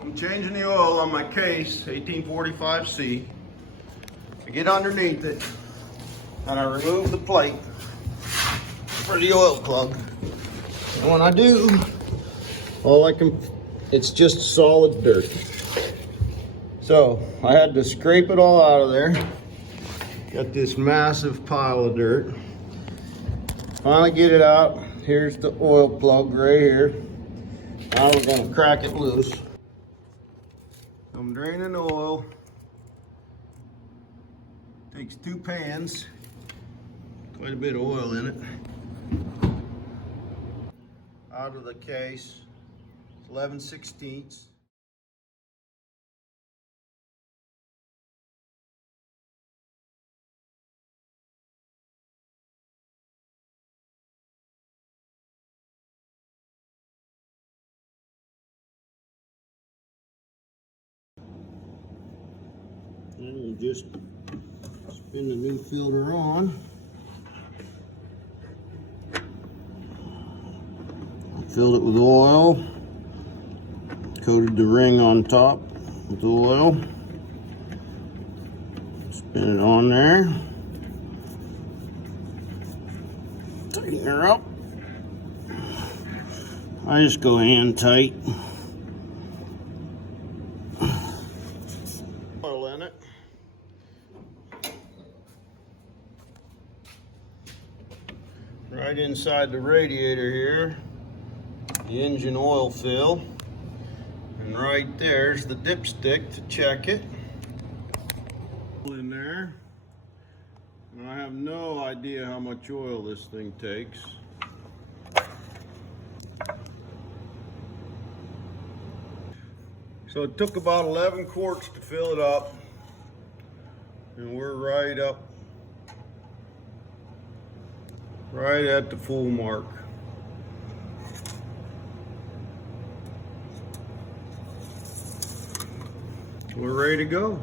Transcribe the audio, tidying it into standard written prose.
I'm changing the oil on my case, 1845C. I get underneath it and I remove the plate for the oil plug. And when I do, it's just solid dirt. So I had to scrape it all out of there. Got this massive pile of dirt. Finally get it out. Here's the oil plug right here. Now we're gonna crack it loose. I'm draining the oil. Takes 2 pans. Quite a bit of oil in it. Out of the case. It's 11/16. And we just spin the new filter on. Filled it with oil. Coated the ring on top with oil. Spin it on there. Tighten her up. I just go hand tight. Oil in it. Right inside the radiator here, the engine oil fill. And right there's the dipstick to check it. In there. And I have no idea how much oil this thing takes. So it took about 11 quarts to fill it up. And we're right at the full mark. We're ready to go.